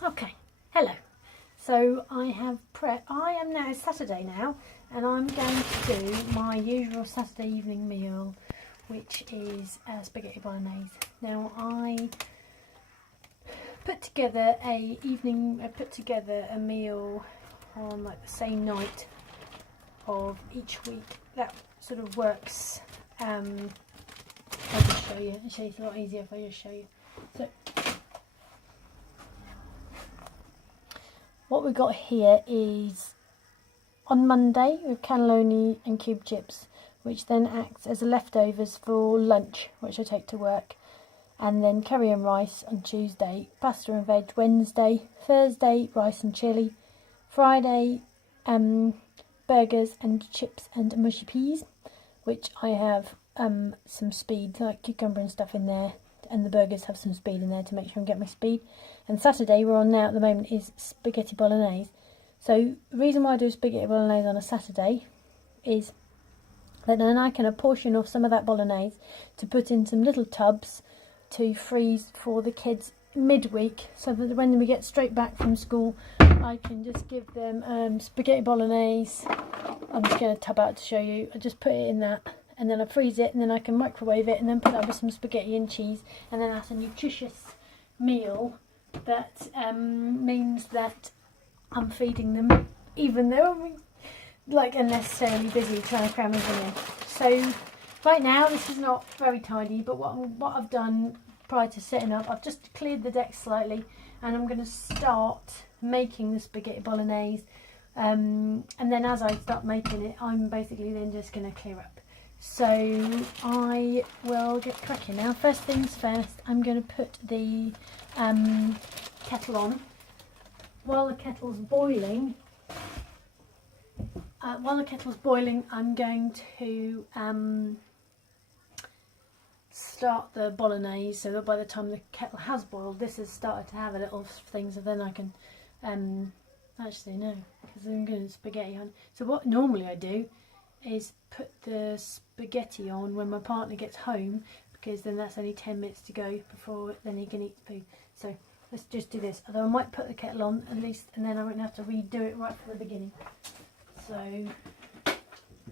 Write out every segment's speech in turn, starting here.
Okay, hello. So I am now, it's Saturday now, and I'm going to do my usual Saturday evening meal, which is spaghetti bolognese. Now I put together a meal on like the same night of each week. That sort of works. I'll just show you. It's a lot easier if I just show you. So what we've got here is on Monday with cannelloni and cube chips, which then acts as leftovers for lunch, which I take to work. And then curry and rice on Tuesday, pasta and veg Wednesday, Thursday rice and chilli, Friday burgers and chips and mushy peas, which I have some speed, like cucumber and stuff in there, and the burgers have some speed in there to make sure I get my speed. And Saturday we're on now at the moment is spaghetti bolognese. So the reason why I do spaghetti bolognese on a Saturday is that then I can apportion off some of that bolognese to put in some little tubs to freeze for the kids midweek, so that when we get straight back from school I can just give them spaghetti bolognese. I'm just going to tub out to show you. I just put it in that and then I freeze it, and then I can microwave it and then put that with some spaghetti and cheese, and then that's a nutritious meal that means that I'm feeding them even though I'm like unnecessarily busy trying to cram everything in. So right now this is not very tidy, but what I've done prior to setting up, I've just cleared the deck slightly, and I'm going to start making the spaghetti bolognese, and then as I start making it I'm basically then just going to clear up. So I will get cracking now. First things first, I'm going to put the kettle on. While the kettle's boiling, I'm going to start the bolognese, so that by the time the kettle has boiled, this has started to have a little thing, so then I can actually no, because I'm going to spaghetti on. So what normally I do is put the spaghetti on when my partner gets home, because then that's only 10 minutes to go before then he can eat the food. So let's just do this, although I might put the kettle on at least, and then I won't have to redo it right from the beginning. So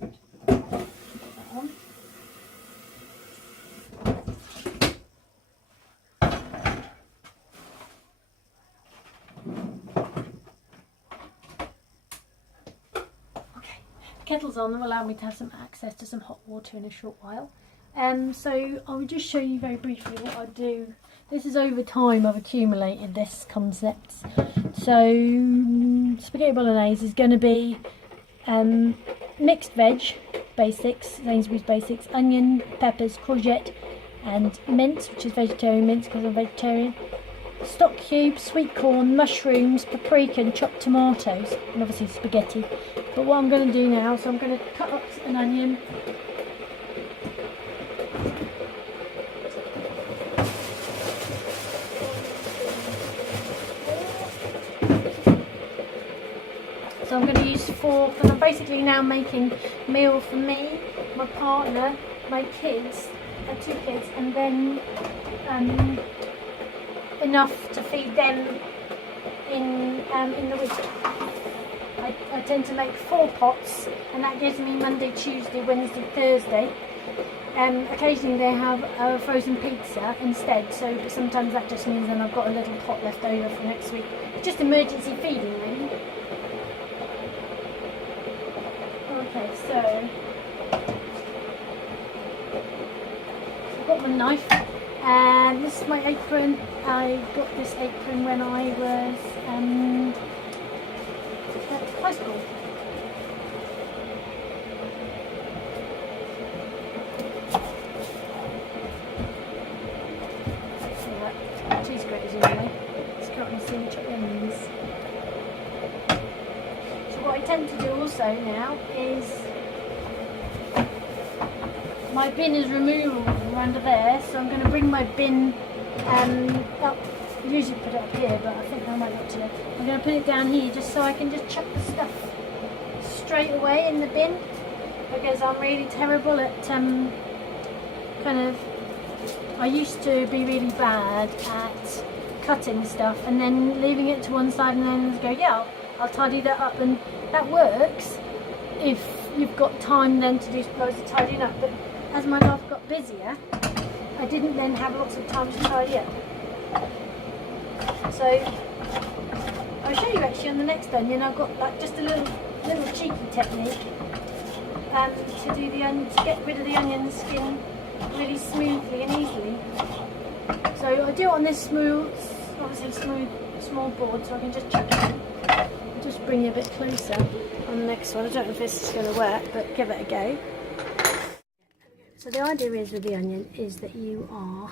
put that on. Kettle's on, will allow me to have some access to some hot water in a short while. So I will just show you very briefly what I do. This is over time I've accumulated this concept. So spaghetti bolognese is going to be mixed veg basics, Sainsbury's basics, onion, peppers, courgette and mince, which is vegetarian mince because I'm vegetarian. Stock cubes, sweet corn, mushrooms, paprika and chopped tomatoes, and obviously spaghetti. But what I'm going to do now, so I'm going to cut up an onion. So I'm going to use 4, because I'm basically now making a meal for me, my partner, my kids, 2 kids, and then enough to feed them in the week. I tend to make 4 pots, and that gives me Monday, Tuesday, Wednesday, Thursday. Occasionally they have a frozen pizza instead, so but sometimes that just means then I've got a little pot left over for next week. Just emergency feeding really. Okay, so I've got my knife, and this is my apron. I got this apron when I was at high school. So that cheese graters anyway. It's currently seeing chickens. So what I tend to do also now is my bin is removable from under there, so I'm going to bring my bin up. Usually put it up here, but I think I might not today. I'm going to put it down here just so I can just chuck the stuff straight away in the bin, because I'm really terrible at I used to be really bad at cutting stuff and then leaving it to one side and then go, yeah, I'll tidy that up, and that works if you've got time then to do loads of tidying up. But as my life got busier, I didn't then have lots of time to tidy up. So I'll show you actually on the next onion. I've got like just a little cheeky technique to do the onion, to get rid of the onion skin really smoothly and easily. So I do it on this smooth, small board, so I can just chuck it in. I'll just bring you a bit closer on the next one. I don't know if this is going to work, but give it a go. So the idea is with the onion is that you are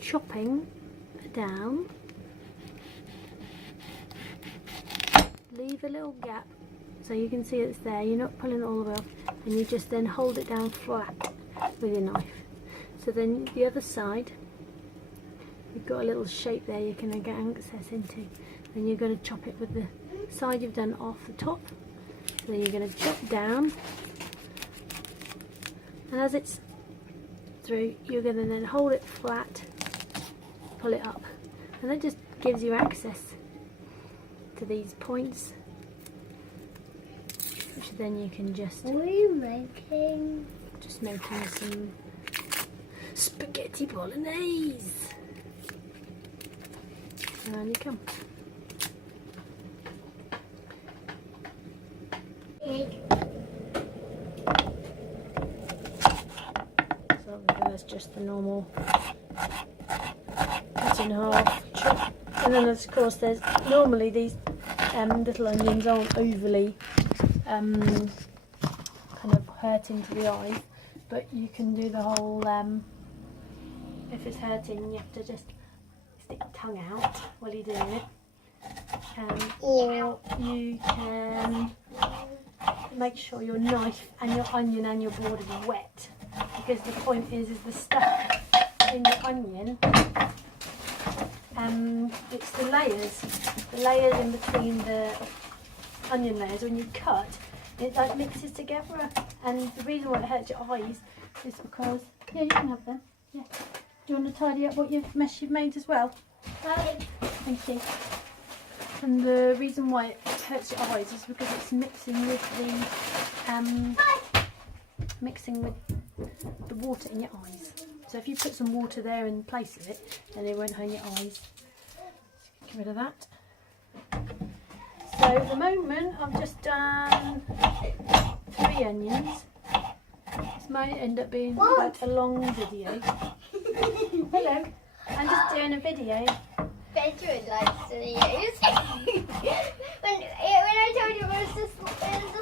chopping down, leave a little gap so you can see it's there, you're not pulling it all the way off, and you just then hold it down flat with your knife. So then the other side, you've got a little shape there you can get access into, and you're going to chop it with the side you've done off the top. So you're going to chop down, and as it's through, you're going to then hold it flat, pull it up, and that just gives you access to these points, which then you can just... What are you making? Just making some spaghetti bolognese. And on you come. So that's just the normal cut in half chop. And then of course there's normally these little onions aren't overly kind of hurting to the eye, but you can do the whole if it's hurting you have to just stick your tongue out while you're doing it, or you can make sure your knife and your onion and your board is wet, because the point is the stuff in the onion, it's the layers in between the onion layers. When you cut, it like mixes together, and the reason why it hurts your eyes is because, yeah, you can have them. Yeah. Do you want to tidy up what mess you've made as well? Thank you. And the reason why it hurts your eyes is because it's mixing with the water in your eyes. So if you put some water there in place of it, then it won't hurt your eyes. Get rid of that. So at the moment I've just done 3 onions. This might end up being quite a long video. Hello, I'm just doing a video. Bedroom likes videos. when I told you it was just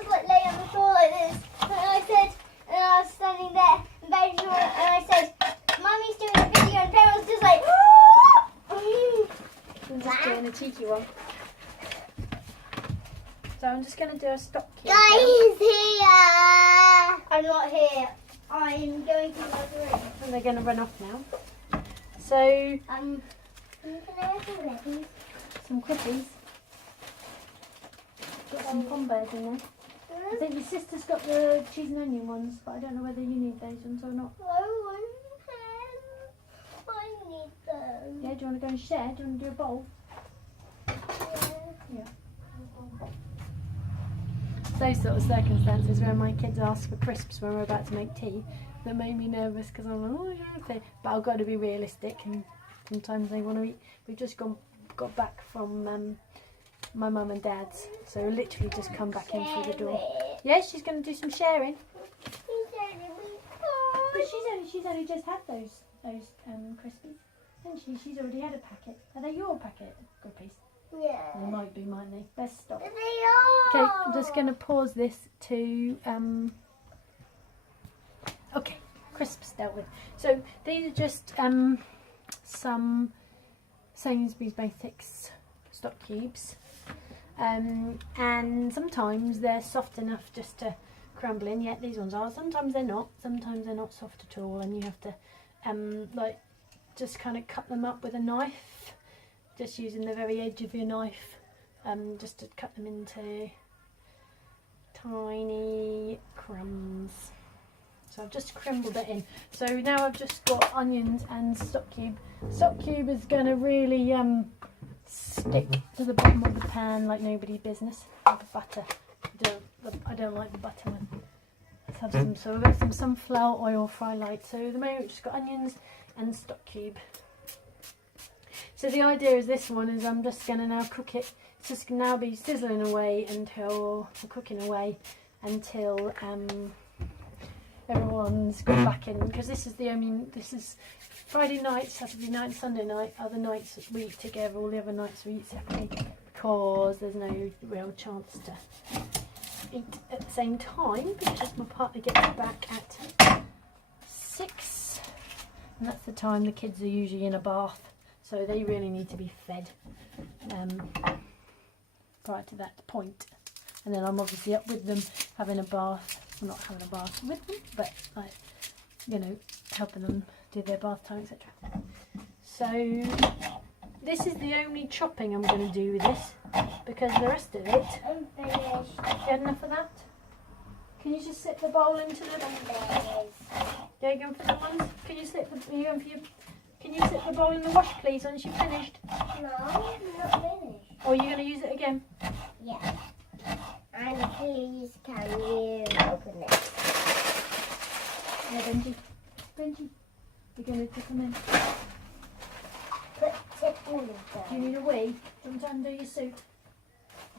like laying on the floor like this, and I was standing there in bedroom, and I said, "Mummy's doing a video," and Pam was just like, I'm just doing a cheeky one. So I'm just going to do a stock keep. Guys, here! I'm not here. I'm going to my room. And they're going to run off now. So, Can I have some Reddies? some crippies. Got some Pombos in there. I think your sister's got the cheese and onion ones, but I don't know whether you need those ones or not. I need those. Yeah, do you want to go and share? Do you want to do a bowl? Yeah. Those sort of circumstances where my kids ask for crisps when we're about to make tea, that made me nervous, because I'm like, oh, I don't know. But I've got to be realistic, and sometimes they want to eat. We've just got back from my mum and dad's, so we'll literally just come back in through the door. Yeah, she's going to do some sharing. But she's only just had those crispies, hasn't she? She's already had a packet. Are they your packet, Grippies? Yeah. They might be, mightn't they? Let's stop. They are. Okay, I'm just going to pause this to okay, crisps dealt with. So these are just some Sainsbury's Basics stock cubes, and sometimes they're soft enough just to crumble in. Yeah, these ones are. Sometimes they're not. Sometimes they're not soft at all, and you have to like just kind of cut them up with a knife, just using the very edge of your knife, just to cut them into tiny crumbs. So I've just crumbled it in. So now I've just got onions and stock cube Stock cube is going to really stick to the bottom of the pan like nobody's business. Like the butter. I don't like the butter one. Let's have some. So we've got some sunflower oil fry light. So at the moment we've just got onions and stock cube. So the idea is this one is I'm just going to now cook it. It's just going to now be sizzling away until, cooking away until everyone's gone back in. Because this is Friday night, Saturday night, Sunday night are the nights that we eat together. All the other nights we eat separately because there's no real chance to eat at the same time because my partner gets back at 6 and that's the time the kids are usually in a bath, so they really need to be fed prior to that point. And then I'm obviously up with them having a bath, well, not having a bath with them, but like, you know, helping them do their bath time, etc. So this is the only chopping I'm going to do with this because the rest of it, I'm finished. you had enough of that? Can you just slip the bowl into the... Yeah, you going for the ones? Can you slip the bowl in the wash please once you've finished? No, I'm not finished. Or are you going to use it again? Yeah. And please, can you open it? Yeah, Benji, you're going to dip them in. Put it in the Do you need a wee? Do you want to undo your suit?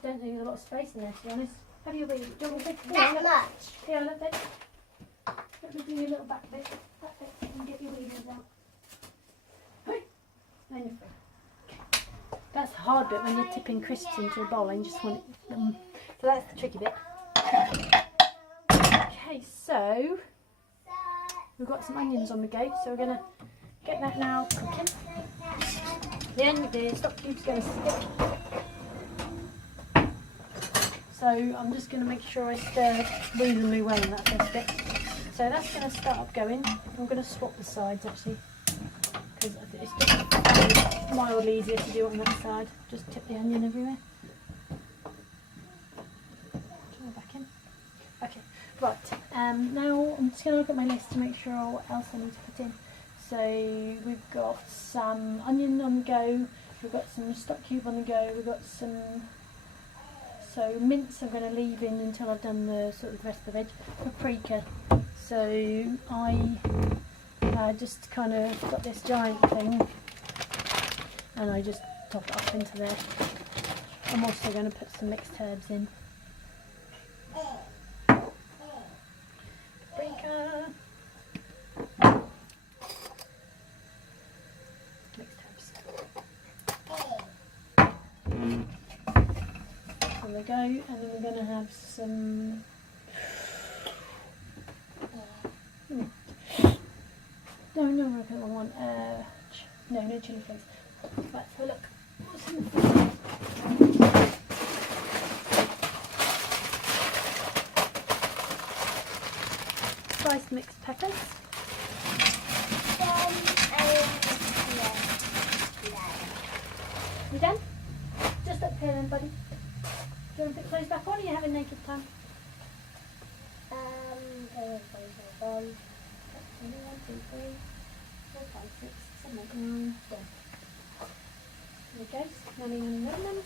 I don't think there's a lot of space in there, to be honest. Have you a wee? Do you want me to That much. Here, look, Ben. Let me do your little back bit. That bit, and get your wee ones out. Hey. And you're free. That's the hard bit when you're tipping crisps into a bowl and you just want it. So that's the tricky bit. Okay, so we've got some onions on the go, so we're going to get that now cooking. Then the stock cube's going to stick. So I'm just going to make sure I stir reasonably well in that first bit. So that's going to start up going. I'm going to swap the sides actually, because it's just mildly easier to do it on that side. Just tip the onion everywhere. Turn it back in. Okay, right. Now I'm just going to look at my list to make sure what else I need to put in. So we've got some onion on the go, we've got some stock cube on the go, we've got some, so mince I'm going to leave in until I've done the sort of rest of the veg. Paprika, so I just kind of got this giant thing and I just top it up into there. I'm also going to put some mixed herbs in. Paprika. On the go, and then we're going to have some no, I don't want no chili flakes. Right, so look, what's in the sliced mixed peppers. You done? Just up here then, buddy. Do you want to put clothes back on or are you having naked time? 1, 2, 3, 4, 5, 6, 7, 8, 9, 10. There it goes. Num.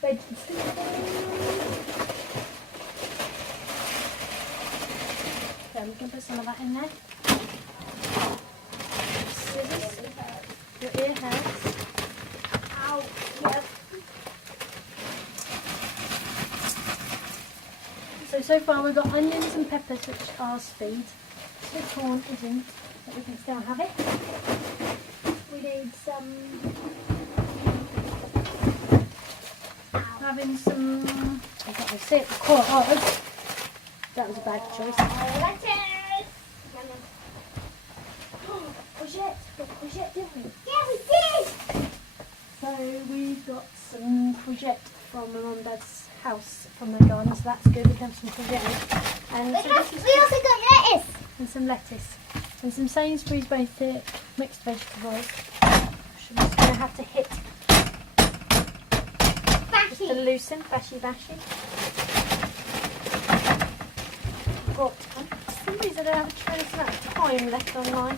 Vegetables. So we can put some of that in there. Scissors. Your ear hurts. Ow. Yep. So far we've got onions and peppers, which are speed. The corn isn't, but we can still have it. We need some, having some, I got to say it, corn. Oh, that was a bad choice. Lettuce. Courgette, didn't we? Yeah, we did. So we've got some courgette from my mum and dad's house from their garden, so that's good. We have some courgette. And so We also got lettuce. And some lettuce. And some Sainsbury's basic mixed vegetables. I'm just going to have to hit just to loosen, bashy. Got some reason I don't have a tremendous amount of time left on my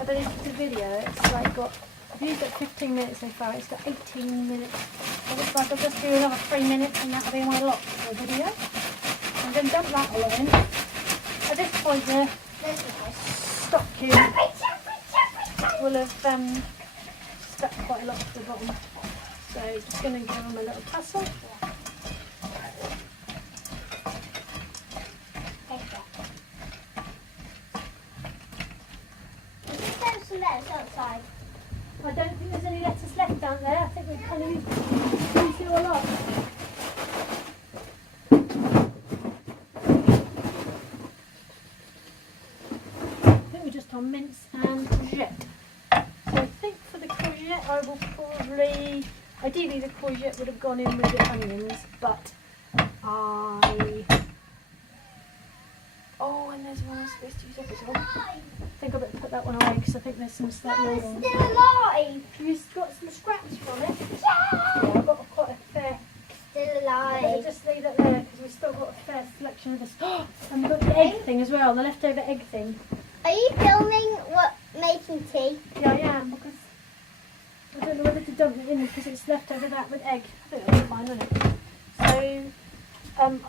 ability to video. It's like I've used it 15 minutes so far, it's got 18 minutes. It looks like I'll just do another 3 minutes and that'll be my lot for the video. I'm going to dump that all in. At this point the stock cube will have stuck quite a lot to the bottom. So just going to give them a little tussle. Outside. I don't think there's any lettuce left down there. I think we've kind of used it all up. I think we're just on mince and courgette. So I think for the courgette I will probably, ideally the courgette would have gone in with the onions, but oh, and there's one I was supposed to use up as well. I think I better put that one away because I think there's some slightly It's still alive. You've got some scraps from it. Yeah. Yeah, I've got quite a fair. Still I'll alive. just leave it there because we've still got a fair selection of this. And we've got the egg thing as well, the leftover egg thing. Are you filming making tea? Yeah, I am, because I don't know whether to dump it in because it's left over that with egg. I think that'll be fine, won't it? So,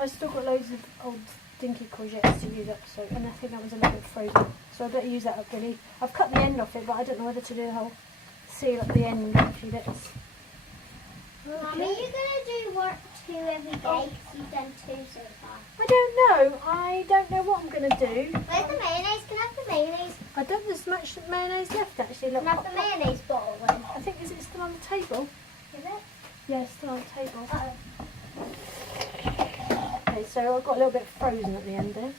I've still got loads of old dinky courgettes to use up, so, and I think that was a little bit frozen. So I better use that up really. I've cut the end off it, but I don't know whether to do the whole seal at the end a few bits. Mum, are you going to do 2 every day? Because you've done 2 so far. I don't know. I don't know what I'm going to do. Where's the mayonnaise? Can I have the mayonnaise? I don't think there's much mayonnaise left actually. Look, Can I have the mayonnaise bottle then? I think, is it still on the table? Is it? Yeah, it's still on the table. Uh-oh. Okay, so I've got a little bit frozen at the end there.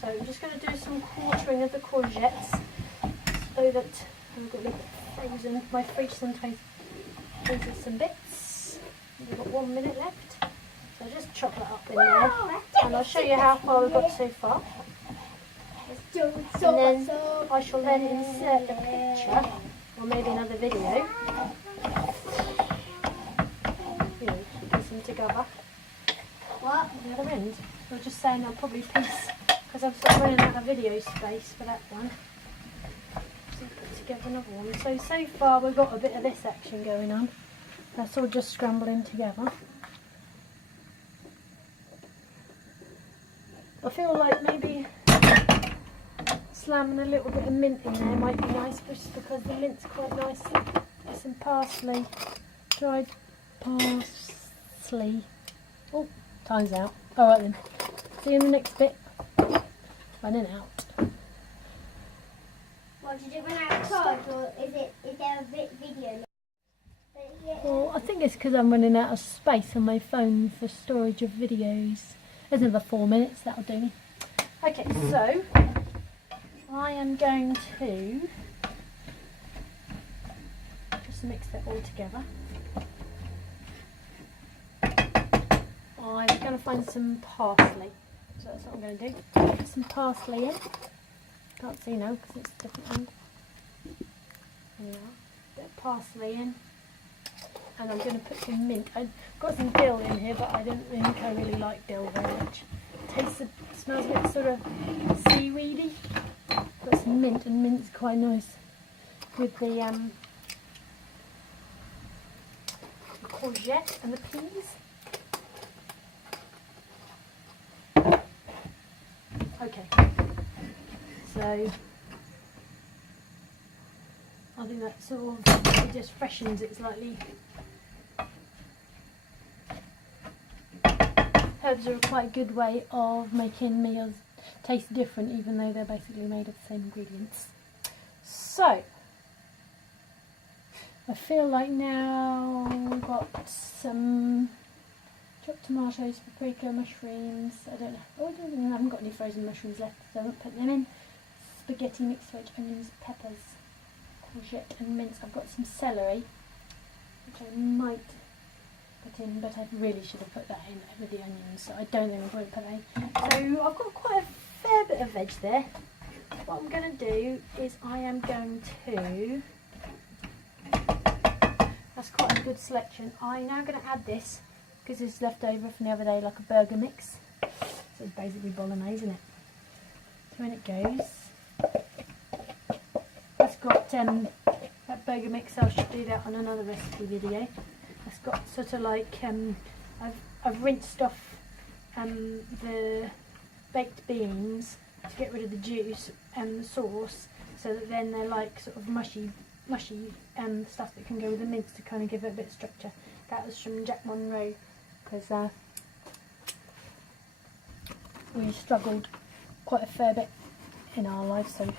So I'm just going to do some quartering of the courgettes so that I've got a little bit frozen. My fridge sometimes freezes some bits. We've got 1 minute left. So I'll just chop that up in there. And I'll show you how far we've got so far. And then I shall then insert a picture, or maybe another video. You know, piece them together. What? The other end. I was just saying I'll probably piece, because I'm sort of running out of video space for that one. So put together another one. So far we've got a bit of this action going on. That's all just scrambling together. I feel like maybe slamming a little bit of mint in there might be nice, just because the mint's quite nice. There's some parsley, dried parsley. Oh, time's out. Alright then, see you in the next bit. Running out. What, did you run out of charge, or is there a video? Well, I think it's because I'm running out of space on my phone for storage of videos. There's another 4 minutes, that'll do me. Okay, so I am going to just mix it all together. I'm going to find some parsley, so that's what I'm going to do. Put some parsley in. Can't see now because it's a different end. There we are. Bit of parsley in. And I'm going to put some mint. I've got some dill in here, but I don't think I really like dill very much. It smells a bit sort of seaweedy. Got some mint, and mint's quite nice with the courgette and the peas. Okay, so I think that sort of, it just freshens it slightly. Herbs are a quite good way of making meals taste different, even though they're basically made of the same ingredients. So, I feel like now we've got some chopped tomatoes, paprika, mushrooms. I don't know. Oh, I haven't got any frozen mushrooms left, so I won't put them in. Spaghetti, mixed veg, onions, peppers, courgette and mince. I've got some celery, which I might put in, but I really should have put that in with the onions, so I don't think I'm going to put that in. So I've got quite a fair bit of veg there. What I'm going to do is I am going to, that's quite a good selection. I'm now going to add this, because it's left over from the other day, like a burger mix. So it's basically bolognese, isn't it? So in it goes. It's got that burger mix. I should do that on another recipe video. It's got sort of like I've rinsed off the baked beans to get rid of the juice and the sauce, so that then they're like sort of mushy stuff that can go with the mince to kind of give it a bit of structure. That was from Jack Monroe, because we struggled quite a fair bit in our life, so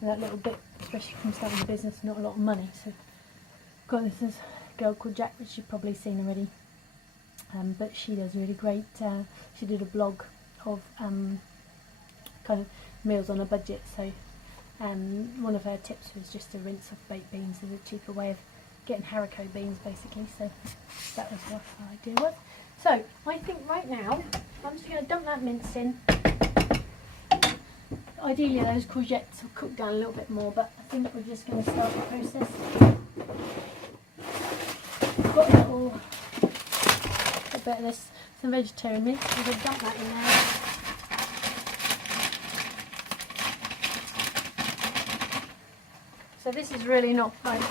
that little bit, especially from starting a business, not a lot of money. So got this girl called Jack, which you've probably seen already, but she does really great. She did a blog of kind of meals on a budget, so one of her tips was just to rinse off baked beans as a cheaper way of getting haricot beans, basically. So that was what our idea was. So I think right now I'm just going to dump that mince in. Ideally those courgettes will cook down a little bit more, but I think we're just going to start the process. I've got a bit of this, some vegetarian mince, I'm going to dump that in there. So this is really not like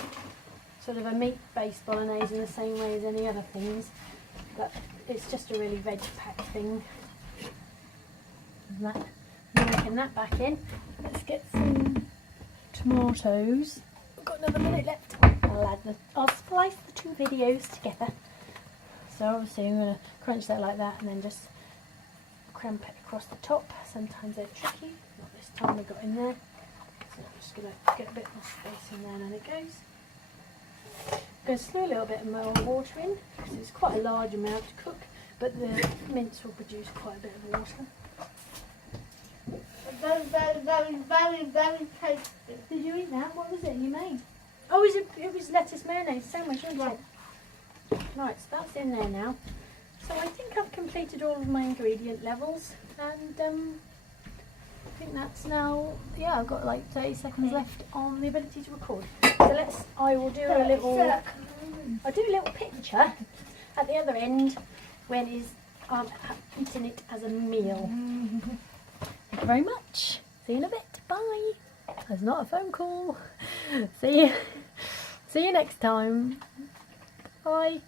sort of a meat-based bolognese in the same way as any other things, but it's just a really veg-packed thing. And working that back in. Let's get some tomatoes. I've got another minute left. I'll splice the two videos together. So obviously I'm going to crunch that like that and then just cramp it across the top. Sometimes they're tricky. Not this time I got in there. So I'm just going to get a bit more space in there and then it goes. I'm going to smear a little bit more water in because it's quite a large amount to cook, but the mince will produce quite a bit of water. Very tasty. Did you eat that? What was it you made? Oh, it was lettuce mayonnaise sandwich, wasn't it? Right, so that's in there now. So I think I've completed all of my ingredient levels, and I think that's now, yeah, I've got like 30 seconds left on the ability to record. So I will do a little, I'll do a little picture at the other end when I'm eating it as a meal. Thank you very much. See you in a bit. Bye. That's not a phone call. See you next time. Bye.